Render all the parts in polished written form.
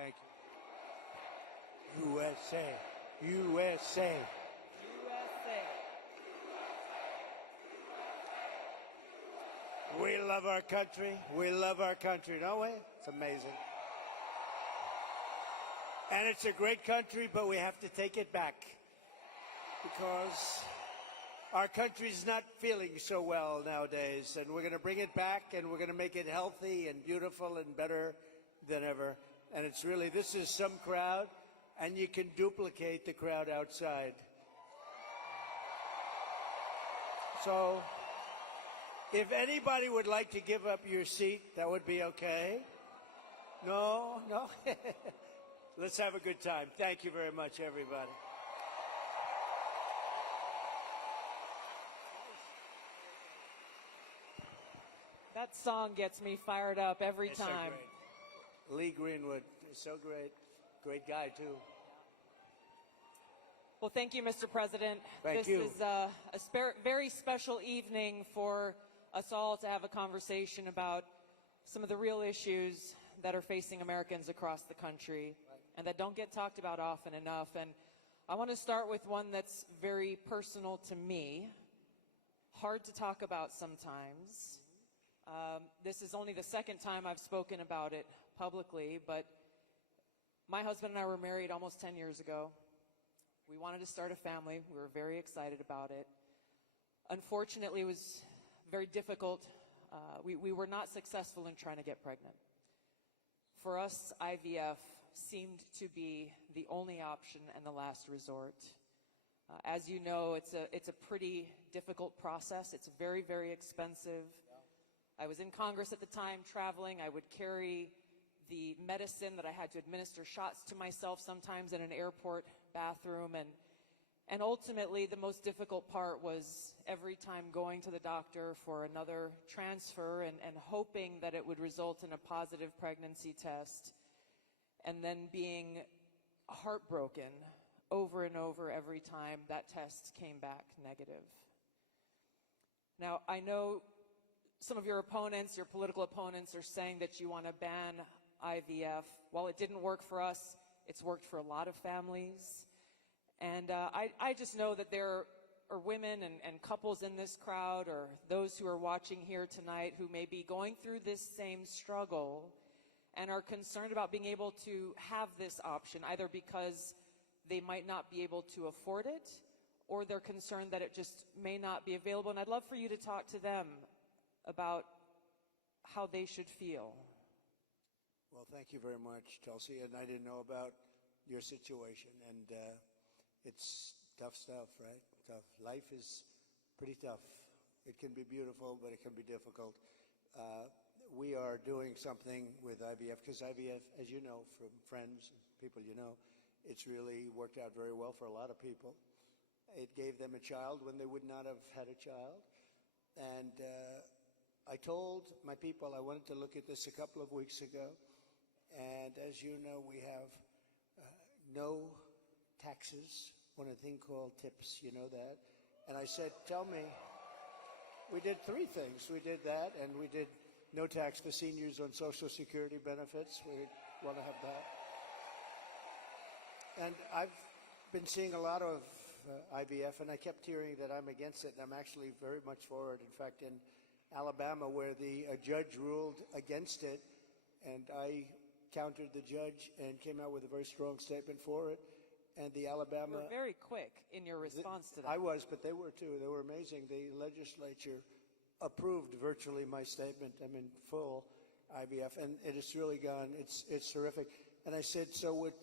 Thank you. USA. USA. USA. We love our country. We love our country, don't we? It's amazing. And it's a great country, but we have to take it back because our country's not feeling so well nowadays, and we're going to bring it back, and we're going to make it healthy and beautiful and better than ever. And it's really, this is some crowd, and you can duplicate the crowd outside. So if anybody would like to give up your seat, that would be okay. No? Let's have a good time. Thank you very much, everybody. That song gets me fired up every time. So great. Lee Greenwood is so great. Great guy, too. Well, thank you, Mr. President. Thank you. This is a very special evening for us all to have a conversation about some of the real issues that are facing Americans across the country and that don't get talked about often enough. And I want to start with one that's very personal to me, hard to talk about sometimes. This is only the second time I've spoken about it publicly, but my husband and I were married almost 10 years ago. We wanted to start a family. We were very excited about it. Unfortunately, it was very difficult. We were not successful in trying to get pregnant. For us, IVF seemed to be the only option and the last resort. As you know, it's a pretty difficult process. It's very, very expensive. I was in Congress at the time, traveling. I would carry the medicine that I had to administer shots to myself sometimes in an airport bathroom. And ultimately, the most difficult part was every time going to the doctor for another transfer and hoping that it would result in a positive pregnancy test, and then being heartbroken over and over every time that test came back negative. Now, I know some of your opponents, your political opponents, are saying that you want to ban IVF. While it didn't work for us, it's worked for a lot of families. And I just know that there are women and couples in this crowd, or those who are watching here tonight, who may be going through this same struggle and are concerned about being able to have this option, either because they might not be able to afford it, or they're concerned that it just may not be available. And I'd love for you to talk to them about how they should feel. Well, thank you very much, Tulsi. And I didn't know about your situation. And it's tough stuff, right? Tough. Life is pretty tough. It can be beautiful, but it can be difficult. We are doing something with IVF, because IVF, as you know from friends and people you know, it's really worked out very well for a lot of people. It gave them a child when they would not have had a child. And I told my people I wanted to look at this a couple of weeks ago. And as you know, we have no taxes on a thing called tips, you know that. And I said, tell me, we did three things. We did that, and we did no tax for seniors on Social Security benefits. We want to have that. And I've been seeing a lot of IVF, and I kept hearing that I'm against it, and I'm actually very much for it. In fact, in Alabama, where a judge ruled against it, and I countered the judge and came out with a very strong statement for it. And the Alabama... You were very quick in your response to that. I was, but they were too. They were amazing. The legislature approved virtually my statement. I'm in full IVF, and it has really gone, it's terrific. And I said, so with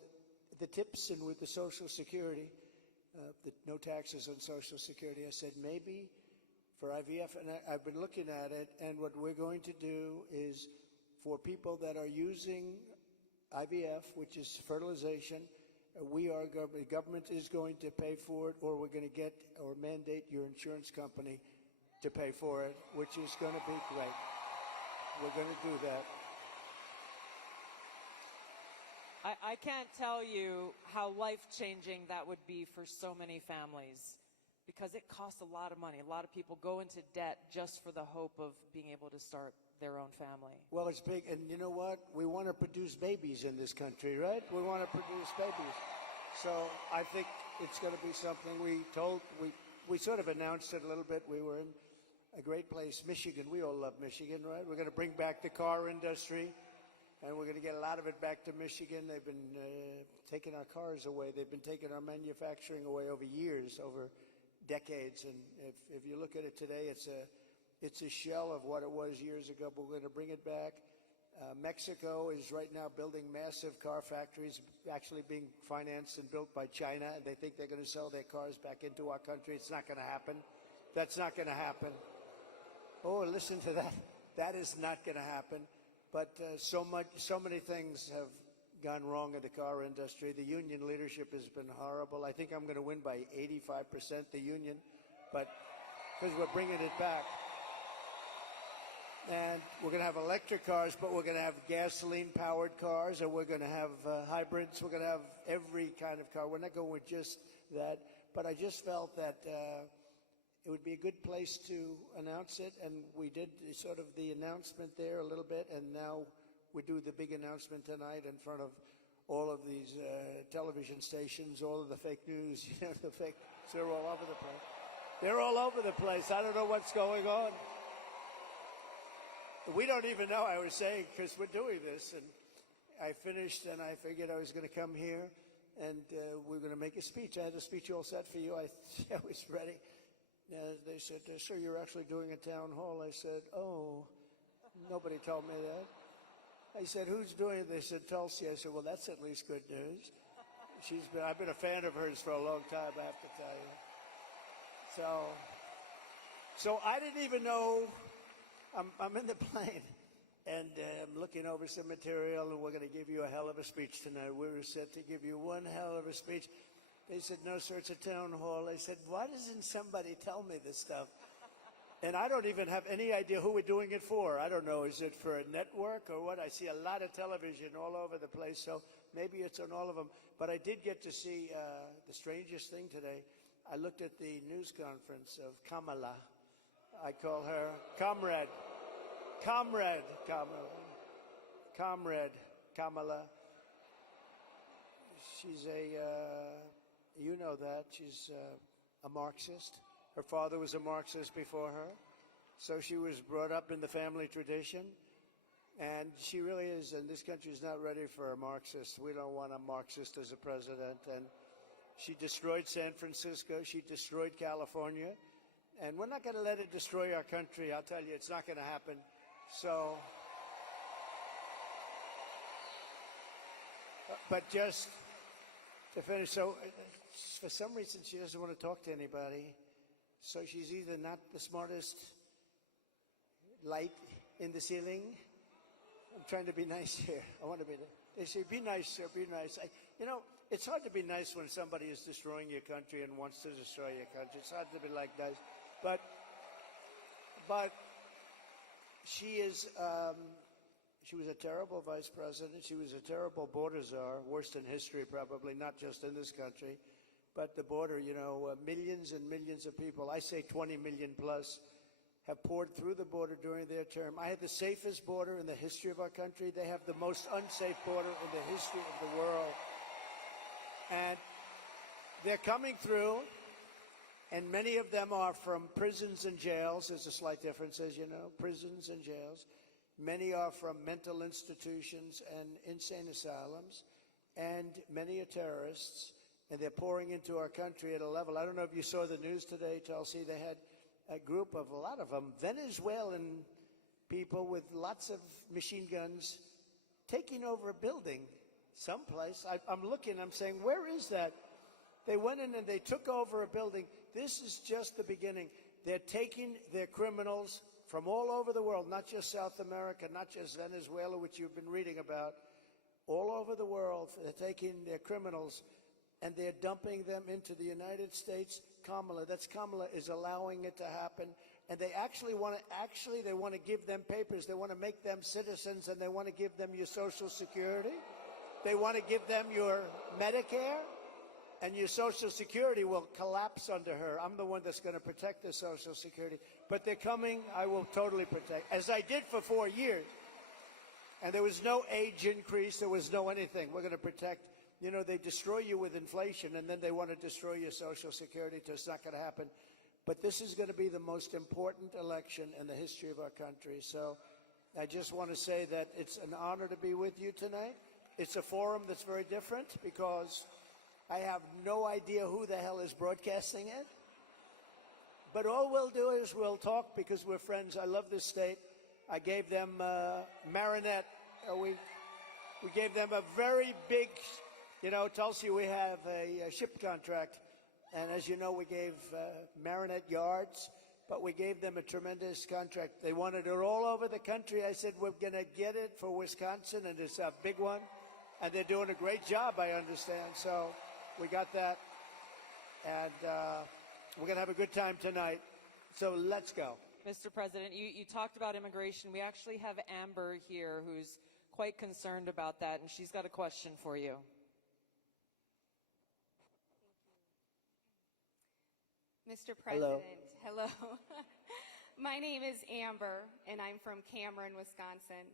the tips and with the Social Security, the no taxes on Social Security, I said, maybe for IVF, and I've been looking at it, and what we're going to do is for people that are using IVF, which is fertilization, the government is going to pay for it, or we're going to get or mandate your insurance company to pay for it, which is going to be great. We're going to do that. I can't tell you how life-changing that would be for so many families. because it costs a lot of money. A lot of people go into debt just for the hope of being able to start their own family. Well, it's big, and you know what? We want to produce babies in this country, right? We want to produce babies. So I think it's going to be something we sort of announced it a little bit. We were in a great place, Michigan. We all love Michigan, right? We're going to bring back the car industry, and we're going to get a lot of it back to Michigan. They've been taking our cars away. They've been taking our manufacturing away over years, over decades. And if you look at it today, it's a shell of what it was years ago, but we're going to bring it back. Mexico is right now building massive car factories, actually being financed and built by China. They think they're going to sell their cars back into our country. It's not going to happen. That's not going to happen. Oh, listen to that. That is not going to happen. But so many things have gone wrong in the car industry. The union leadership has been horrible. I think I'm going to win by 85%, the union, but because we're bringing it back. And we're going to have electric cars, but we're going to have gasoline-powered cars, and we're going to have hybrids. We're going to have every kind of car. We're not going with just that. But I just felt that it would be a good place to announce it, and we did sort of the announcement there a little bit, and now we do the big announcement tonight in front of all of these television stations, all of the fake news, the fake, they're all over the place. They're all over the place. I don't know what's going on. We don't even know, I was saying, because we're doing this, and I finished, and I figured I was going to come here, and we're going to make a speech. I had a speech all set for you. I was ready. They said, sir, you're actually doing a town hall. I said, oh, nobody told me that. I said, who's doing it? They said, Tulsi. I said, well, that's at least good news. I've been a fan of hers for a long time, I have to tell you. So I didn't even know. I'm in the plane, and I'm looking over some material, and we're going to give you a hell of a speech tonight. We were set to give you one hell of a speech. They said, no, sir, it's a town hall. I said, why doesn't somebody tell me this stuff? And I don't even have any idea who we're doing it for. I don't know. Is it for a network or what? I see a lot of television all over the place, so maybe it's on all of them. But I did get to see the strangest thing today. I looked at the news conference of Kamala. I call her Comrade Kamala. She's you know that. She's a Marxist. Her father was a Marxist before her. So she was brought up in the family tradition. And she really is, and this country is not ready for a Marxist. We don't want a Marxist as a president. And she destroyed San Francisco. She destroyed California. And we're not going to let it destroy our country. I'll tell you, it's not going to happen. So, but just to finish, so for some reason she doesn't want to talk to anybody. So she's either not the smartest light in the ceiling. I'm trying to be nice here. I want to be. They say, be nice, sir, be nice. It's hard to be nice when somebody is destroying your country and wants to destroy your country. It's hard to be like nice. But she is, she was a terrible vice president. She was a terrible border czar, worst in history probably, not just in this country. But the border, millions and millions of people, I say 20 million plus, have poured through the border during their term. I had the safest border in the history of our country. They have the most unsafe border in the history of the world. And they're coming through. And many of them are from prisons and jails. There's a slight difference, as you know, prisons and jails. Many are from mental institutions and insane asylums. And many are terrorists. And they're pouring into our country at a level. I don't know if you saw the news today, Tulsi. They had a lot of them, Venezuelan people with lots of machine guns taking over a building someplace. I'm looking, I'm saying, where is that? They went in and they took over a building. This is just the beginning. They're taking their criminals from all over the world, not just South America, not just Venezuela, which you've been reading about, all over the world. They're taking their criminals and they're dumping them into the United States. Kamala is allowing it to happen. And they actually want to give them papers. They want to make them citizens, and they want to give them your Social Security. They want to give them your Medicare. and your Social Security will collapse under her. I'm the one that's going to protect the Social Security. But they're coming. I will totally protect, as I did for 4 years. And there was no age increase. There was no anything. We're going to protect. You know, they destroy you with inflation, and then they want to destroy your Social Security. So it's not going to happen. But this is going to be the most important election in the history of our country. So I just want to say that it's an honor to be with you tonight. It's a forum that's very different because I have no idea who the hell is broadcasting it. But all we'll do is we'll talk because we're friends. I love this state. I gave them Marinette. We gave them a very big, you know, Tulsi, we have a ship contract. And as you know, we gave Marinette yards, but we gave them a tremendous contract. They wanted it all over the country. I said, we're going to get it for Wisconsin, and it's a big one. And they're doing a great job, I understand. So we got that. And we're going to have a good time tonight. So let's go. Mr. President, you talked about immigration. We actually have Amber here who's quite concerned about that, and she's got a question for you. Mr. President, hello. My name is Amber, and I'm from Cameron, Wisconsin.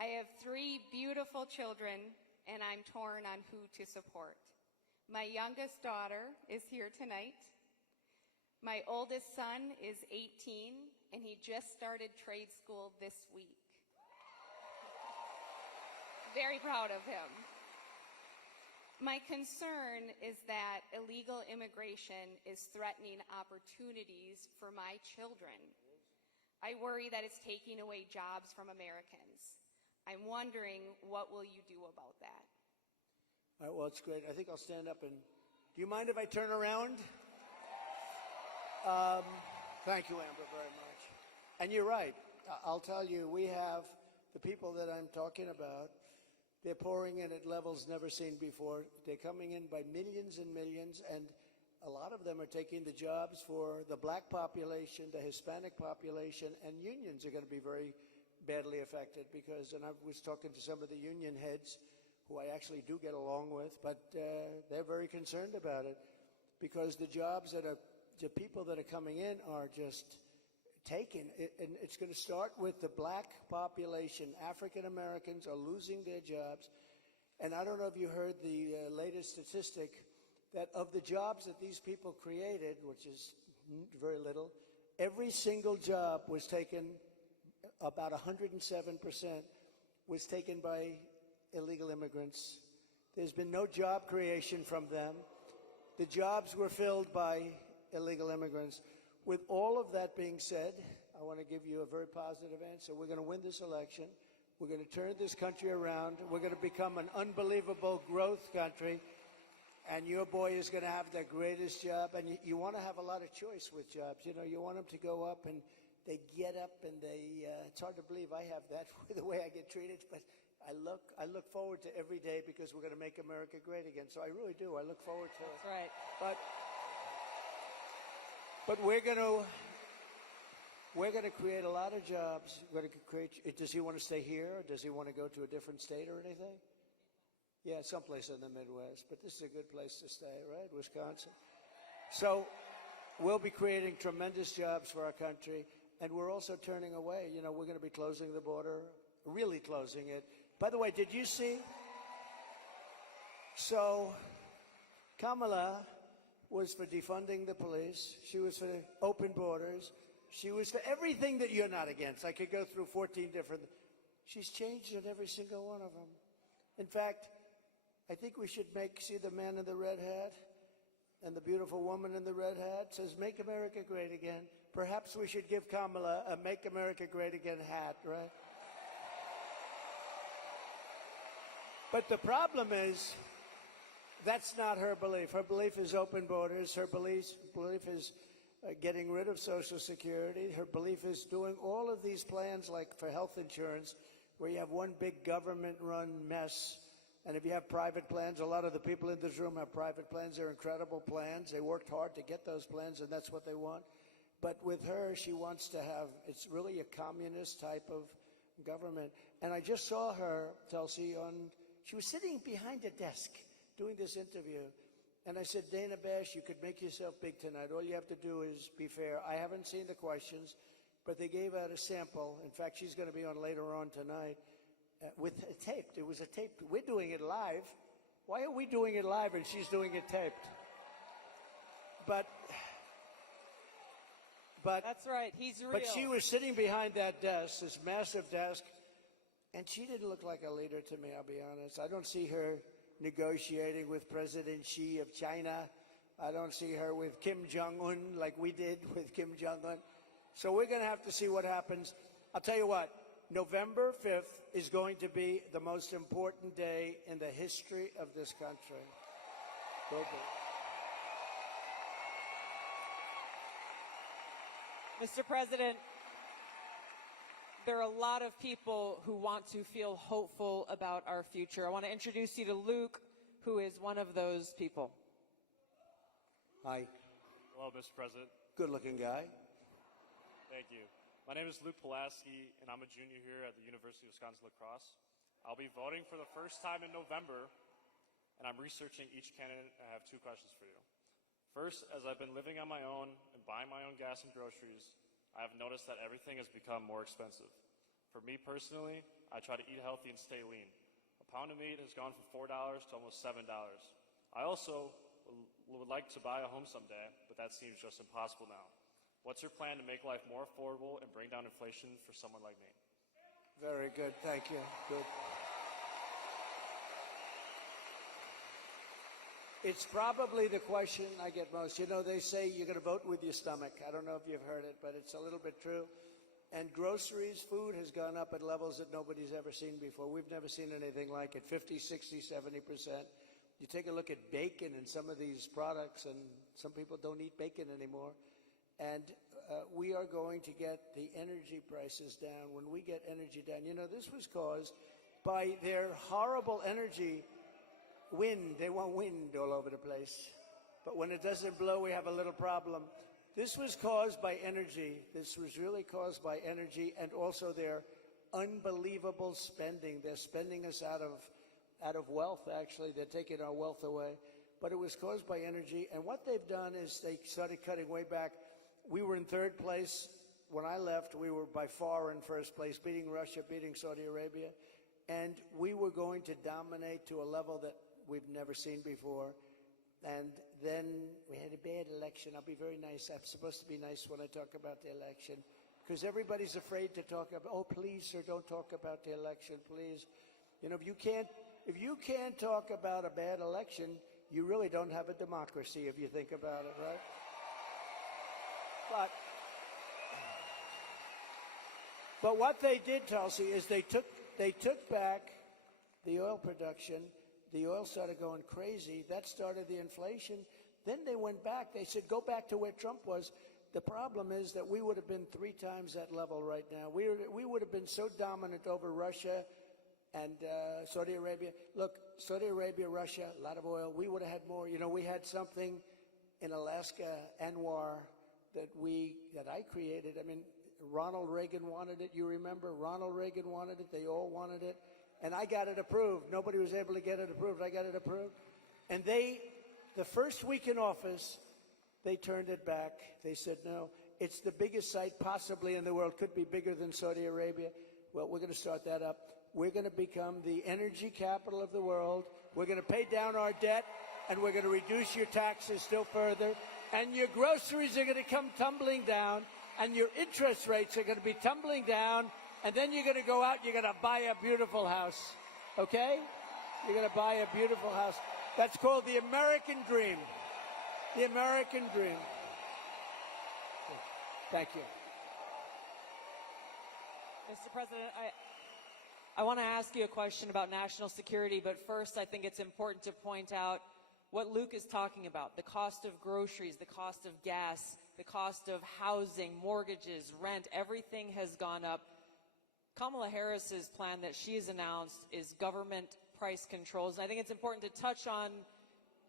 I have 3 beautiful children, and I'm torn on who to support. My youngest daughter is here tonight. My oldest son is 18, and he just started trade school this week. Very proud of him. My concern is that illegal immigration is threatening opportunities for my children. I worry that it's taking away jobs from Americans. I'm wondering, what will you do about that? All right, well, it's great. I think I'll stand up and, do you mind if I turn around? Thank you, Amber, very much. And you're right. I'll tell you, we have the people that I'm talking about. They're pouring in at levels never seen before. They're coming in by millions and millions, and a lot of them are taking the jobs for the black population, the Hispanic population, and unions are going to be very badly affected because, and I was talking to some of the union heads who I actually do get along with, but they're very concerned about it because the jobs that are, the people that are coming in are just taken, and it's going to start with the black population. African Americans are losing their jobs, and I don't know if you heard the latest statistic that of the jobs that these people created, which is very little, every single job was taken, about 107% was taken by illegal immigrants. There's been no job creation from them. The jobs were filled by illegal immigrants. With all of that being said, I want to give you a very positive answer. We're going to win this election. We're going to turn this country around. We're going to become an unbelievable growth country. And your boy is going to have the greatest job. And you want to have a lot of choice with jobs. You know, you want them to go up and they get up and they, it's hard to believe I have that the way I get treated. But I look forward to every day because we're going to make America great again. So I really do. I look forward to it. That's right. But we're going to create a lot of jobs. We're going to create. Does he want to stay here? Or does he want to go to a different state or anything? Yeah, someplace in the Midwest. But this is a good place to stay, right? Wisconsin. So we'll be creating tremendous jobs for our country, and we're also turning away. You know, we're going to be closing the border, really closing it. By the way, did you see? So Kamala was for defunding the police. She was for open borders. She was for everything that you're not against. I could go through 14 different. She's changed on every single one of them. In fact, I think we should see the man in the red hat and the beautiful woman in the red hat says, "Make America Great Again." Perhaps we should give Kamala a "Make America Great Again" hat, right? But the problem is, that's not her belief. Her belief is open borders. Her belief is getting rid of Social Security. Her belief is doing all of these plans like for health insurance, where you have one big government-run mess. And if you have private plans, a lot of the people in this room have private plans. They're incredible plans. They worked hard to get those plans, and that's what they want. But with her, she wants to have, it's really a communist type of government. And I just saw her, Tulsi, she was sitting behind a desk doing this interview, And I said, Dana Bash, you could make yourself big tonight. All you have to do is be fair. I haven't seen the questions, but they gave out a sample. In fact, she's going to be on later on tonight with a taped. It was a taped. We're doing it live. Why are we doing it live and she's doing it taped? But That's right. He's real. But she was sitting behind that desk, this massive desk, and she didn't look like a leader to me, I'll be honest. I don't see her negotiating with President Xi of China. I don't see her with Kim Jong-un like we did with Kim Jong-un. So we're going to have to see what happens. I'll tell you what, November 5th is going to be the most important day in the history of this country. Will be. Mr. President, there are a lot of people who want to feel hopeful about our future. I want to introduce you to Luke, who is one of those people. Hi. Hello, Mr. President. Good-looking guy. Thank you. My name is Luke Pulaski, and I'm a junior here at the University of Wisconsin-La Crosse. I'll be voting for the first time in November, and I'm researching each candidate. I have two questions for you. First, as I've been living on my own and buying my own gas and groceries, I have noticed that everything has become more expensive. For me personally, I try to eat healthy and stay lean. A pound of meat has gone from $4 to almost $7. I also would like to buy a home someday, but that seems just impossible now. What's your plan to make life more affordable and bring down inflation for someone like me? Very good. Thank you. Good. It's probably the question I get most. You know, they say you're going to vote with your stomach. I don't know if you've heard it, but it's a little bit true. And groceries, food has gone up at levels that nobody's ever seen before. We've never seen anything like it, 50, 60, 70%. You take a look at bacon and some of these products, and some people don't eat bacon anymore. And we are going to get the energy prices down. When we get energy down, you know, this was caused by their horrible energy wind. They want wind all over the place. But when it doesn't blow, we have a little problem. This was caused by energy. This was really caused by energy and also their unbelievable spending. They're spending us out of wealth, actually. They're taking our wealth away. But it was caused by energy. And what they've done is they started cutting way back. We were in third place. When I left, we were by far in first place, beating Russia, beating Saudi Arabia. And we were going to dominate to a level that we've never seen before. And then we had a bad election. I'll be very nice. I'm supposed to be nice when I talk about the election, because everybody's afraid to talk about, oh, please, sir, don't talk about the election, please. You know, if you can't talk about a bad election, you really don't have a democracy if you think about it, right? But what they did, Tulsi, is they took back the oil production. The oil started going crazy. That started the inflation. Then they went back. They said, go back to where Trump was. The problem is that we would have been 3 times that level right now. We would have been so dominant over Russia and Saudi Arabia. Look, Saudi Arabia, Russia, a lot of oil. We would have had more. You know, we had something in Alaska, Anwar, that I created. I mean, Ronald Reagan wanted it. You remember? Ronald Reagan wanted it. They all wanted it. And I got it approved. Nobody was able to get it approved. I got it approved. And the first week in office, they turned it back. They said, no, it's the biggest site possibly in the world. Could be bigger than Saudi Arabia. Well, we're going to start that up. We're going to become the energy capital of the world. We're going to pay down our debt, and we're going to reduce your taxes still further. And your groceries are going to come tumbling down, and your interest rates are going to be tumbling down. And then you're going to go out, you're going to buy a beautiful house, okay? You're going to buy a beautiful house. That's called the American dream. The American dream. Thank you. Mr. President, I want to ask you a question about national security, but first I think it's important to point out what Luke is talking about, the cost of groceries, the cost of gas, the cost of housing, mortgages, rent, everything has gone up. Kamala Harris's plan that she has announced is government price controls. And I think it's important to touch on,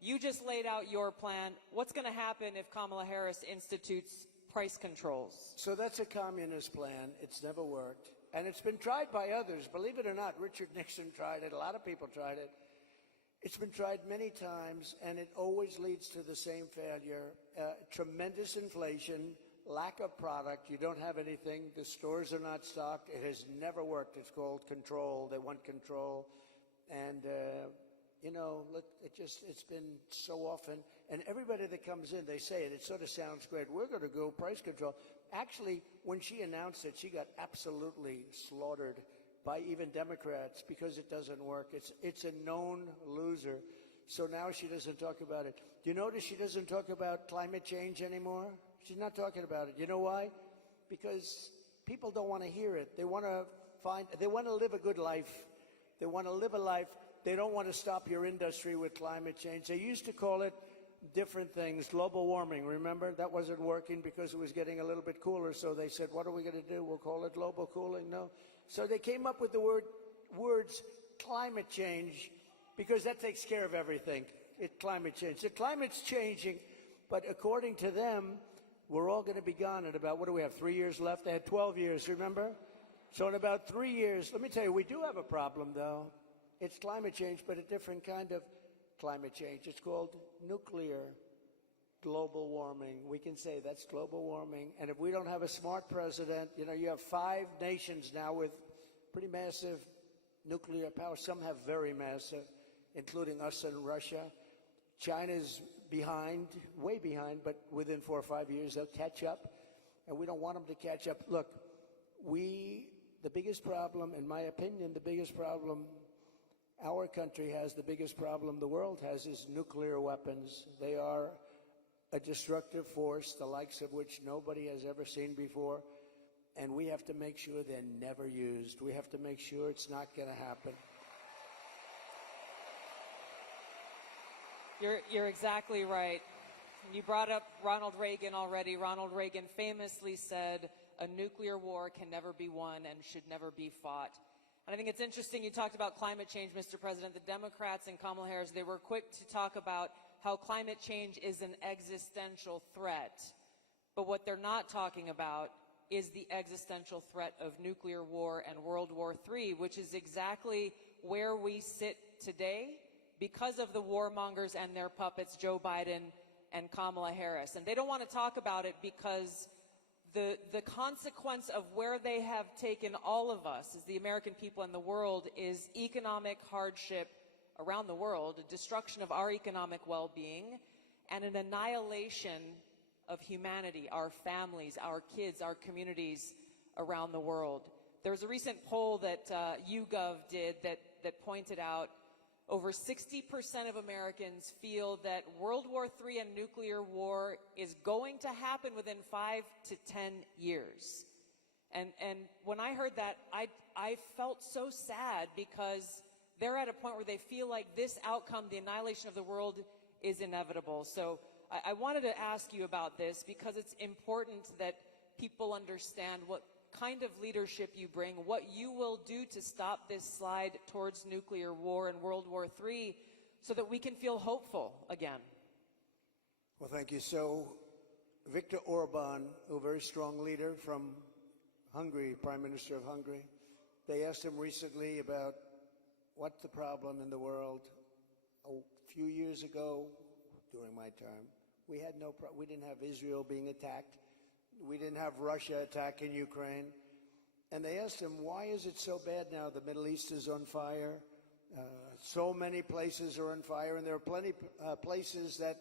you just laid out your plan. What's going to happen if Kamala Harris institutes price controls? So that's a communist plan. It's never worked. And it's been tried by others. Believe it or not, Richard Nixon tried it. A lot of people tried it. It's been tried many times, and it always leads to the same failure. Tremendous inflation, lack of product. You don't have anything. The stores are not stocked. It has never worked. It's called control. They want control. And, look, it's been so often. And everybody that comes in, they say it. It sort of sounds great. We're going to go price control. Actually, when she announced it, she got absolutely slaughtered by even Democrats because it doesn't work. It's a known loser. So now she doesn't talk about it. Do you notice she doesn't talk about climate change anymore? She's not talking about it. You know why? Because people don't want to hear it. They want to live a good life. They want to live a life. They don't want to stop your industry with climate change. They used to call it different things, global warming. Remember? That wasn't working because it was getting a little bit cooler. So they said, what are we going to do? We'll call it global cooling? No. So they came up with the words climate change because that takes care of everything. Climate change. The climate's changing, but according to them, we're all going to be gone in about, what do we have, 3 years left? They had 12 years, remember? So in about 3 years, let me tell you, we do have a problem, though. It's climate change, but a different kind of climate change. It's called nuclear global warming. We can say that's global warming. And if we don't have a smart president, you have 5 nations now with pretty massive nuclear power. Some have very massive, including us and Russia. China's behind, way behind, but within 4 or 5 years they'll catch up. And we don't want them to catch up. Look, the biggest problem, in my opinion, the biggest problem our country has, the biggest problem the world has, is nuclear weapons. They are a destructive force, the likes of which nobody has ever seen before, and we have to make sure they're never used. We have to make sure it's not going to happen. You're exactly right. You brought up Ronald Reagan already. Ronald Reagan famously said, a nuclear war can never be won and should never be fought. And I think it's interesting you talked about climate change, Mr. President. The Democrats and Kamala Harris, they were quick to talk about how climate change is an existential threat. But what they're not talking about is the existential threat of nuclear war and World War III, which is exactly where we sit today because of the warmongers and their puppets, Joe Biden and Kamala Harris. And they don't want to talk about it because the consequence of where they have taken all of us, as the American people and the world, is economic hardship around the world, a destruction of our economic well-being, and an annihilation of humanity, our families, our kids, our communities around the world. There was a recent poll that YouGov did that pointed out over 60% of Americans feel that World War III and nuclear war is going to happen within 5 to 10 years. And when I heard that, I felt so sad because they're at a point where they feel like this outcome, the annihilation of the world, is inevitable. So I wanted to ask you about this because it's important that people understand what kind of leadership you bring, what you will do to stop this slide towards nuclear war and World War III so that we can feel hopeful again. Well, thank you. So Viktor Orban, a very strong leader from Hungary, Prime Minister of Hungary, they asked him recently about what's the problem in the world. A few years ago, during my term, we didn't have Israel being attacked. We didn't have Russia attacking Ukraine. And they asked him, why is it so bad now? The Middle East is on fire. So many places are on fire, and there are plenty places that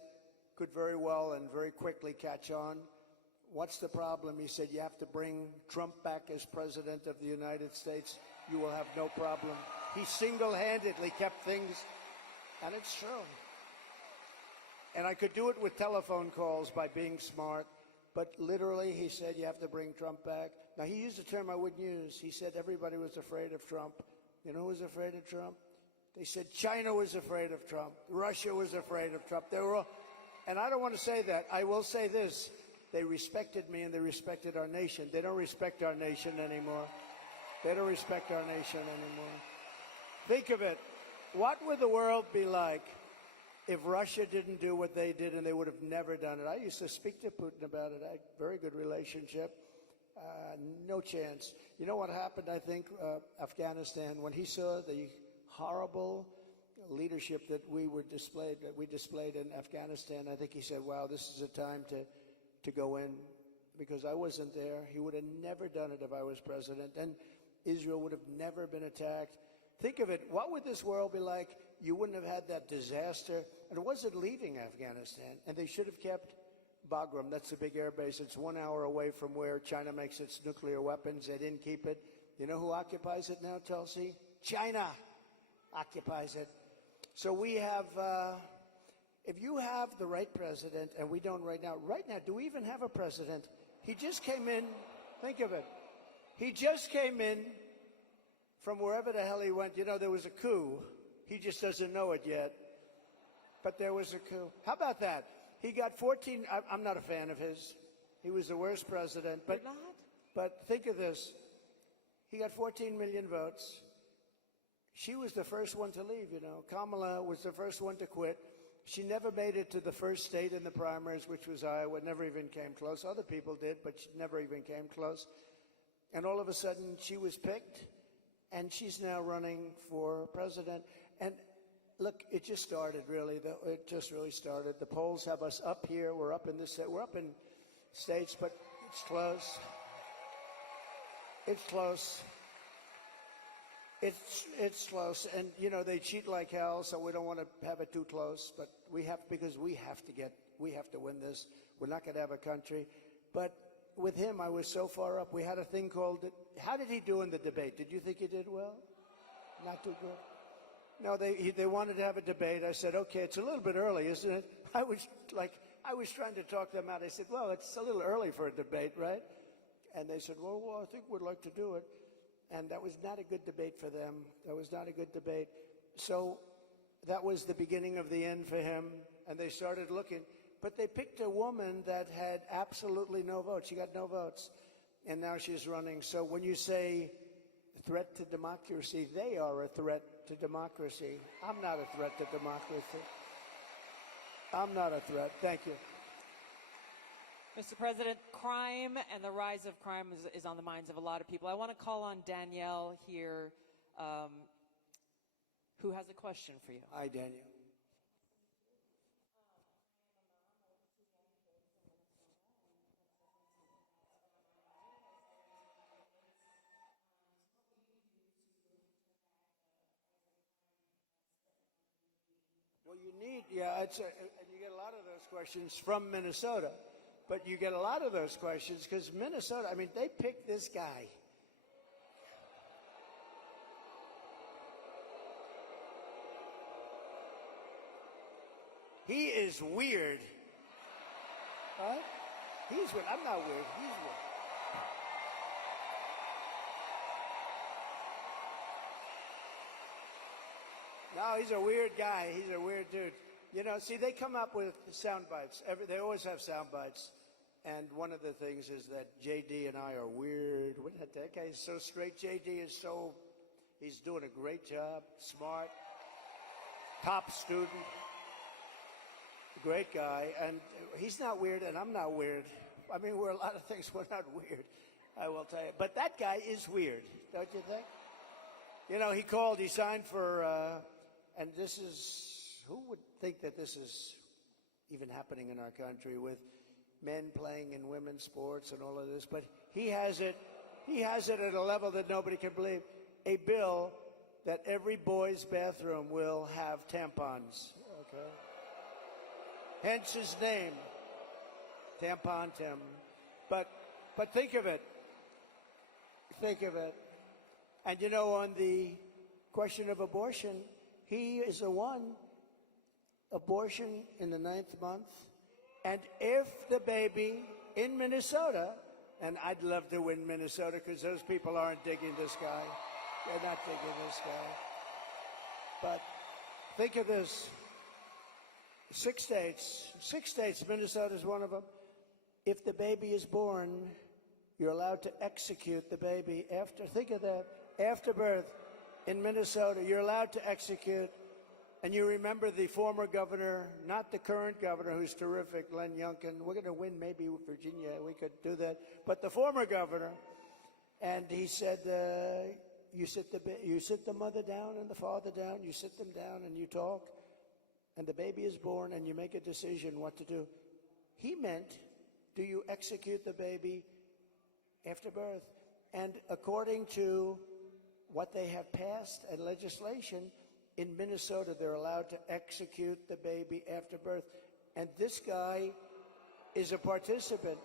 could very well and very quickly catch on. What's the problem? He said, you have to bring Trump back as president of the United States. You will have no problem. He single-handedly kept things, and it's true. And I could do it with telephone calls by being smart. But literally, he said, you have to bring Trump back. Now, he used a term I wouldn't use. He said everybody was afraid of Trump. You know who was afraid of Trump? They said China was afraid of Trump. Russia was afraid of Trump. They were all, and I don't want to say that. I will say this. They respected me and they respected our nation. They don't respect our nation anymore. They don't respect our nation anymore. Think of it. What would the world be like if Russia didn't do what they did, and they would have never done it? I used to speak to Putin about it. I had a very good relationship. No chance. You know what happened, I think, Afghanistan, when he saw the horrible leadership that we displayed in Afghanistan. I think he said, wow, this is a time to go in, because I wasn't there. He would have never done it if I was president, and Israel would have never been attacked. Think of it, what would this world be like? You wouldn't have had that disaster. And it wasn't leaving Afghanistan, and they should have kept Bagram. That's the big air base. It's 1 hour away from where China makes its nuclear weapons. They didn't keep it. You know who occupies it now, Tulsi? China occupies it. So we have, if you have the right president, and we don't right now, do we even have a president? He just came in, think of it. He just came in from wherever the hell he went. You know, there was a coup. He just doesn't know it yet. But there was a coup. How about that? He got 14, I'm not a fan of his. He was the worst president. But, You're not? but think of this. He got 14 million votes. She was the first one to leave, you know. Kamala was the first one to quit. She never made it to the first state in the primaries, which was Iowa. Never even came close. Other people did, but she never even came close. And all of a sudden, she was picked, and she's now running for president. And look, it just started, really. It just really started. The polls have us up here. We're up in states, but it's close. It's close. It's close, and you know they cheat like hell, so we don't want to have it too close. But we have to win this. We're not going to have a country. But with him, I was so far up. We had a thing called. How did he do in the debate? Did you think he did well? Not too good. No, they wanted to have a debate. I said, okay, it's a little bit early, isn't it? I was trying to talk them out. I said, well, it's a little early for a debate, right? And they said, well, I think we'd like to do it. And that was not a good debate for them. That was not a good debate. So that was the beginning of the end for him. And they started looking. But they picked a woman that had absolutely no votes. She got no votes. And now she's running. So when you say threat to democracy, they are a threat to democracy. I'm not a threat to democracy. I'm not a threat. Thank you. Mr. President, crime and the rise of crime is on the minds of a lot of people. I want to call on Danielle here, who has a question for you. Hi, Danielle. Well, you need, and you get a lot of those questions from Minnesota. But you get a lot of those questions because Minnesota, I mean, they picked this guy. He is weird. What? He's weird. I'm not weird. He's weird. No, he's a weird guy. He's a weird dude. You know, see, they come up with sound bites. They always have sound bites. And one of the things is that JD and I are weird. That guy is so straight. JD is he's doing a great job, smart, top student, great guy. And he's not weird, and I'm not weird. I mean, we're a lot of things. We're not weird, I will tell you. But that guy is weird, don't you think? You know, he signed for, and this is, who would think that this is even happening in our country with men playing in women's sports and all of this, but he has it at a level that nobody can believe. A bill that every boy's bathroom will have tampons, okay? Hence his name, Tampon Tim. But think of it. Think of it. And you know, on the question of abortion, he is the one, abortion in the 9th month. And if the baby in Minnesota, and I'd love to win Minnesota because those people aren't digging this guy. They're not digging this guy. But think of this. 6 states, Minnesota's one of them. If the baby is born, you're allowed to execute the baby think of that, after birth in Minnesota, you're allowed to execute. And you remember the former governor, not the current governor, who's terrific, Len Youngkin. We're going to win maybe Virginia. We could do that. But the former governor, and he said, you sit the mother down and the father down, you sit them down and you talk, and the baby is born and you make a decision what to do. He meant, do you execute the baby after birth? And according to what they have passed and legislation, in Minnesota, they're allowed to execute the baby after birth. And this guy is a participant.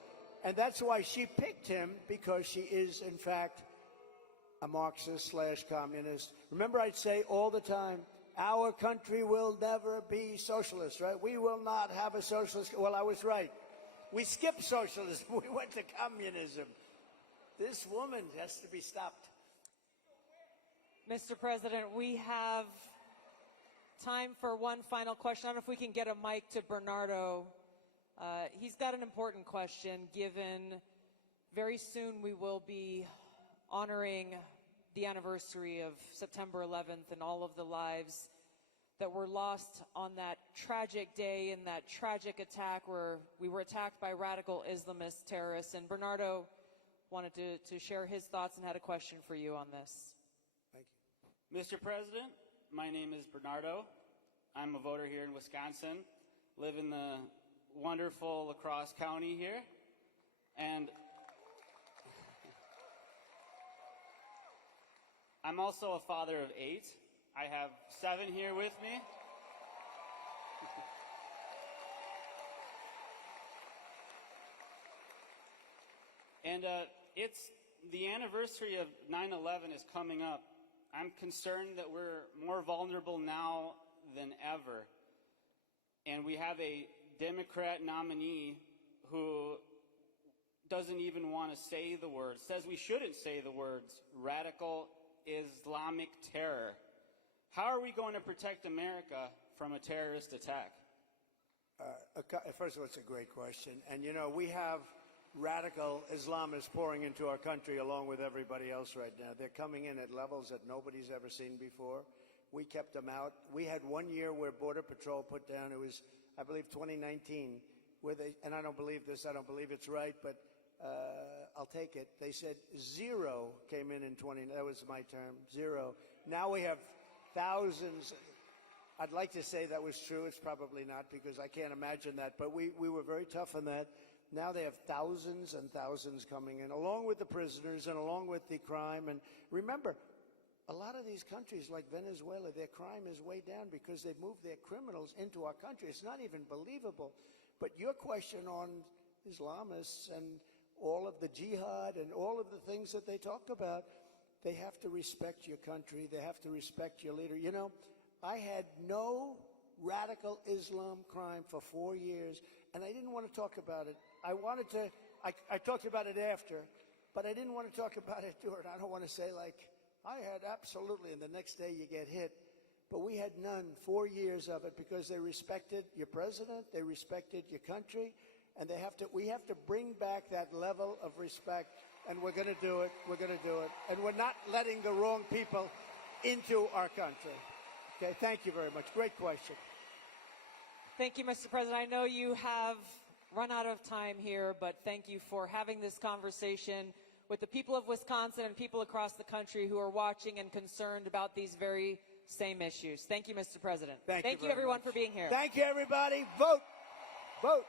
And that's why she picked him, because she is, in fact, a Marxist/communist. Remember, I'd say all the time, our country will never be socialist, right? We will not have a socialist. Well, I was right. We skipped socialism. We went to communism. This woman has to be stopped. Mr. President, we have time for one final question. I don't know if we can get a mic to Bernardo. He's got an important question, given very soon we will be honoring the anniversary of September 11th and all of the lives that were lost on that tragic day in that tragic attack where we were attacked by radical Islamist terrorists. And Bernardo wanted to share his thoughts and had a question for you on this. Thank you. Mr. President, my name is Bernardo. I'm a voter here in Wisconsin, live in the wonderful La Crosse County here, and I'm also a father of 8. I have 7 here with me. And it's the anniversary of 9/11 is coming up. I'm concerned that we're more vulnerable now than ever. And we have a Democrat nominee who doesn't even want to say the words, says we shouldn't say the words, radical Islamic terror. How are we going to protect America from a terrorist attack? First of all, it's a great question. And, you know, we have radical Islamists pouring into our country along with everybody else right now. They're coming in at levels that nobody's ever seen before. We kept them out. We had 1 year where Border Patrol put down, it was, I believe, 2019, where they, and I don't believe this, I don't believe it's right, but I'll take it. They said 0 came in 20, that was my term, 0. Now we have thousands. I'd like to say that was true. It's probably not, because I can't imagine that. But we were very tough on that. Now they have thousands and thousands coming in, along with the prisoners and along with the crime. And remember, a lot of these countries like Venezuela, their crime is way down because they've moved their criminals into our country. It's not even believable. But your question on Islamists and all of the jihad and all of the things that they talk about, they have to respect your country. They have to respect your leader. You know, I had no radical Islam crime for 4 years, and I didn't want to talk about it. I talked about it after, but I didn't want to talk about it during. I don't want to say like, I had absolutely, and the next day you get hit. But we had none, 4 years of it, because they respected your president, they respected your country, and we have to bring back that level of respect, and we're going to do it. We're going to do it. And we're not letting the wrong people into our country. Okay, thank you very much. Great question. Thank you, Mr. President. I know you have run out of time here, but thank you for having this conversation with the people of Wisconsin and people across the country who are watching and concerned about these very same issues. Thank you, Mr. President. Thank you everyone, much. for being here. Thank you, everybody. Vote. Vote.